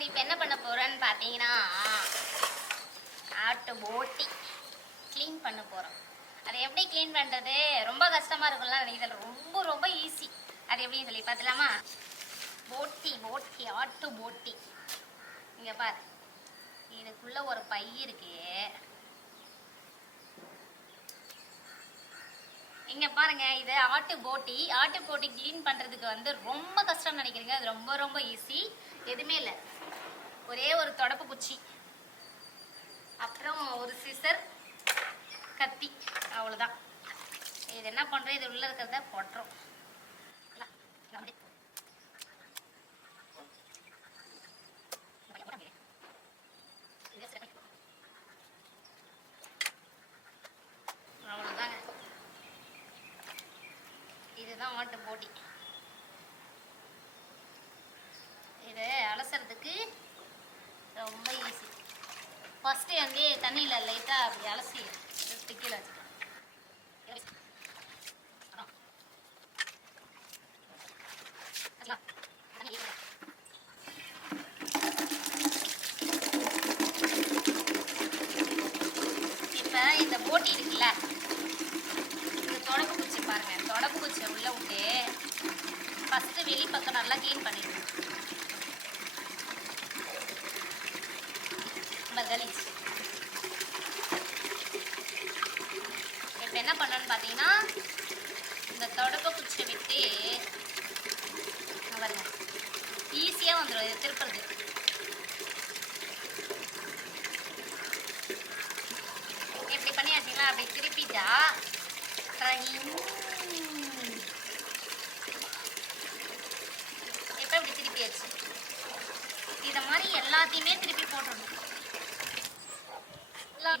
Friend இப்போ என்ன பண்ண போறேன்னு பார்த்தீங்கன்னா ஆட்டு போட்டி க்ளீன் பண்ண போகிறோம் அதை எப்படி க்ளீன் பண்ணுறது ரொம்ப கஷ்டமாக இருக்கும்ல இதில் ரொம்ப ரொம்ப ஈஸி அது எப்படின்னு சொல்லி பார்த்துலாமா போட்டி போட்டி ஆட்டு போட்டி. இங்கே பாரு. இதுக்குள்ள ஒரு பை இருக்கு. இங்க பாருங்க இது ஆட்டு போட்டி. ஆட்டு போட்டி க்ளீன் பண்றதுக்கு வந்து ரொம்ப கஷ்டம் நினைக்கிறீங்க. அது ரொம்ப ரொம்ப ஈஸி எதுவுமே இல்லை. ஒரே ஒரு தொடப்பு குச்சி. அப்புறம் ஒரு சிசர் கத்தி. அவ்வளோதான் இது என்ன பண்றோம்? இது உள்ள இருக்கிறத போட்டுறோம் அவ்வளோதாங்க இதுதான் ஆட்டு போட்டி இது அலசுறதுக்கு ரொம்ப ஈஸி அப்படியே தண்ணியில் லைட்டாக அப்படி அலசி எடுத்து கீழே வச்சுக்கேன் இப்போ இந்த போட்டி இருக்குல்ல இந்த தொடப்பு குச்சி பாருங்க தொடப்பு குச்சியை உள்ளே விட்டு ஃபஸ்ட்டு வெளி பக்கம் நல்லா க்ளீன் பண்ணிடுவோம் நம்ம கலீஸ் இப்போ என்ன பண்ணணும்னு பார்த்தீங்கன்னா இந்த தொடப்பு குச்சியை விட்டு பாருங்க ஈஸியாக வந்துடும் இது திருப்புறது. இப்படி பண்ணியாச்சுங்களா? அப்படி திருப்பிட்டா இப்போ இப்படி திருப்பியாச்சு. இதை மாதிரி எல்லாத்தையுமே திருப்பி போட்டுடணும். எல்லாம்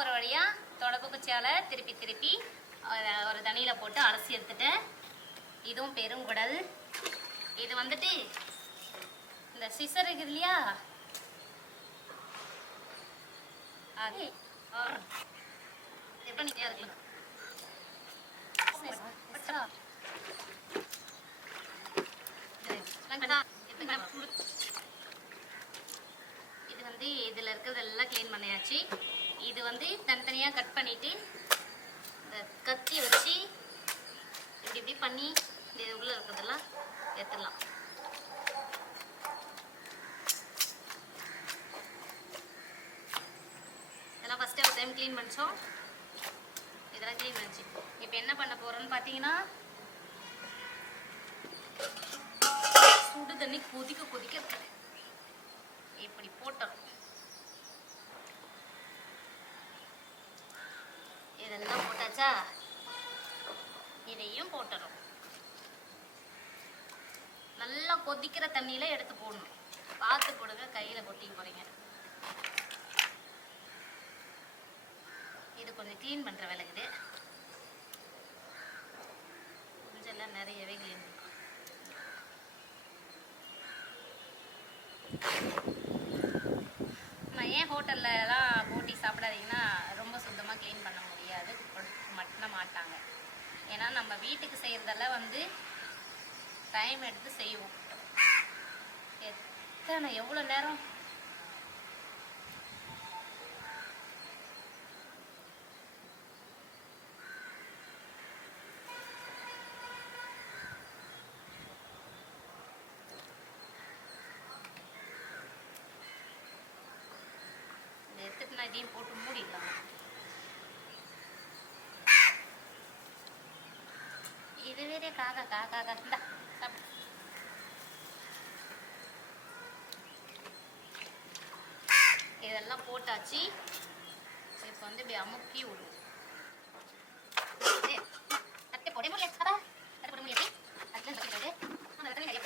ஒரு போதும் எல்லாம் கவனிச்சு இதெல்லாம் ஒரு வழியா தொடப்பு குச்சியால திருப்பி திருப்பி ஒரு தண்ணியில போட்டு அலசி எடுத்துட்டு இதுவும் பெருங்குடல் இது வந்துட்டு இந்த சிசர் இருக்குது இல்லையா? அது எப்படி நீட்டா இருக்கலாம் இது வந்து இதில் இருக்கிறதெல்லாம் க்ளீன் பண்ணியாச்சு. இது வந்து தனித்தனியாக கட் பண்ணிவிட்டு இந்த கத்தி வச்சு இப்படி இப்படி பண்ணி இது உள்ளே இருக்கிறதெல்லாம் எடுத்துடலாம் இதெல்லாம் ஃபஸ்ட்டு ஒரு டைம் க்ளீன் பண்ணிச்சோம். இதெல்லாம் க்ளீன் பண்ணிச்சு. இப்போ என்ன பண்ண போகிறோன்னு பார்த்தீங்கன்னா சுடு தண்ணி கொதிக்க கொதிக்க இப்படி போட்டோம். இதெல்லாம் போட்டாச்சா? இதையும் போட்டுறோம். நல்லா கொதிக்கிற தண்ணியில எடுத்து போடணும். பார்த்து போடுங்க கையில கொட்டிக்க போறீங்க. இது கொஞ்சம் க்ளீன் பண்ற விளக்குது கொஞ்சம் எல்லாம் நிறையவே க்ளீன் பண்ணும் நான் ஏன் ஹோட்டல்லலாம் போட்டி சாப்பிடாதீங்கன்னா ரொம்ப சுத்தமாக க்ளீன் பண்ண சாப்பிட மாட்டாங்க. ஏன்னா நம்ம வீட்டுக்கு செய்கிறதெல்லாம் வந்து டைம் எடுத்து செய்வோம். எத்தனை எவ்வளோ நேரம்? எடுத்துட்டு நான் இதையும் போட்டு மூடிடலாம். இது வேற காக்கா காக்கா காக்கா இந்தா, சாப்பிடு. இதெல்லாம் போட்டாச்சு. இப்போ வந்து இப்படி அமுக்கி விடுவோம். இது, தட்டு போட முடியாது. அதா தட்டு போட முடியாது. அதுல தட்டு அந்த தட்டு நிறைய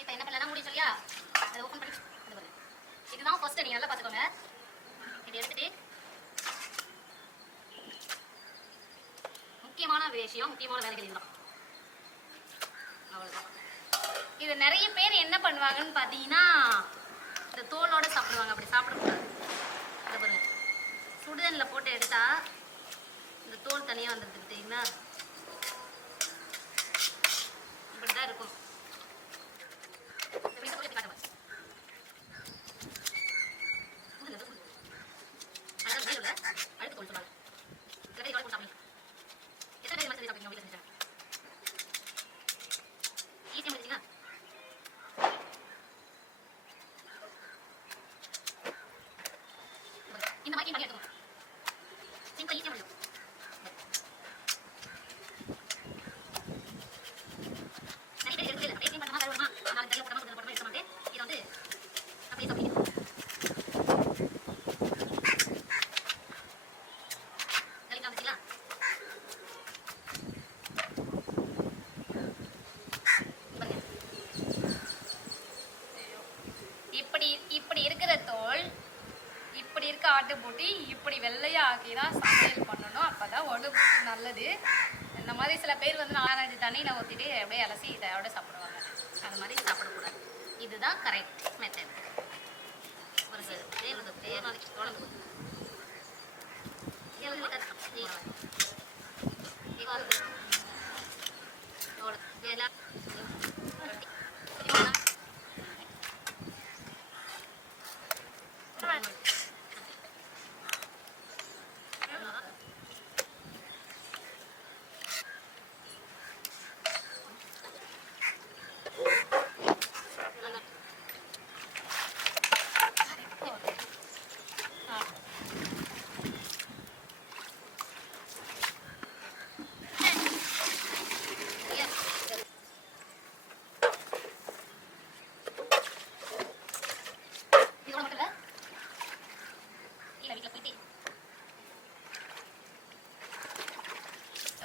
இப்போ என்ன பண்ணலாம் முடியும் சொல்லியா அதை ஓப்பன் பண்ணி இது பண்ணு. இதுதான் ஃபர்ஸ்ட் நீங்க நல்லா பார்த்துக்கோங்க. இது எடுத்துட்டு முக்கியமான விஷயம் முக்கியமான வேலைகள் இதுதான் இது நிறைய பேர் என்ன பண்ணுவாங்கன்னு பார்த்தீங்கன்னா இந்த தோலோட சாப்பிடுவாங்க. அப்படி சாப்பிடக்கூடாது. இதை பாருங்க. சுடுதண்ணில் போட்டு எடுத்தா இந்த தோல் தனியாக வந்துருக்கு தெரியுங்களா இப்படி தான் இருக்கும் இந்த வீட்டை போய் காட்டுவேன் சுடுதண்ணில சுடு. அதான் மேல உள்ள அழுக்கு தோல் சொல்லுவாங்க கடை போட்டு சாப்பிடுங்க எத்தனை பேர் மாதிரி சாப்பிடுங்க வீட்டில் செஞ்சாங்க ஈஸியாக முடிச்சிங்களா இந்த மாதிரி பண்ணி எடுத்துக்கணும் சிம்பிள் ஈஸியாக முடியும் நிறைய பேர் எடுத்து அப்படியே clean பண்ணாம வேற வருமா நாலு தனியாக போடாம போடாம எடுக்க மாட்டேன் இதை வந்து அப்படியே சாப்பிடுங்க கரெக்டாக வந்துச்சுங்களா பாருங்க இப்படி இப்படி இருக்கிற தோல் இப்படி இருக்க ஆட்டு போட்டி இப்படி வெள்ளையா ஆக்கி தான் சமையல் பண்ணணும் அப்பதான் உடம்பு நல்லது இந்த மாதிரி சில பேர் வந்து நாலஞ்சு தண்ணியில் ஊற்றிட்டு அப்படியே அலசி இதோட சாப்பிடுவாங்க அது மாதிரி சாப்பிடக்கூடாது இதுதான் கரெக்ட் மெத்தட் ஒரு சில பேர் பேர் நாளைக்கு குழம்பு எல்லாம் மட்டும் இல்ல இல்ல வீட்டுல போயிட்டு வரலையா சுடா இந்த லேயர் லேயரா ஒன்று இருக்கும் இது நல்லா இருக்கும் சாப்பிட ரொம்ப பிடிக்கும். இதை பார்த்து பார்த்தா இங்கே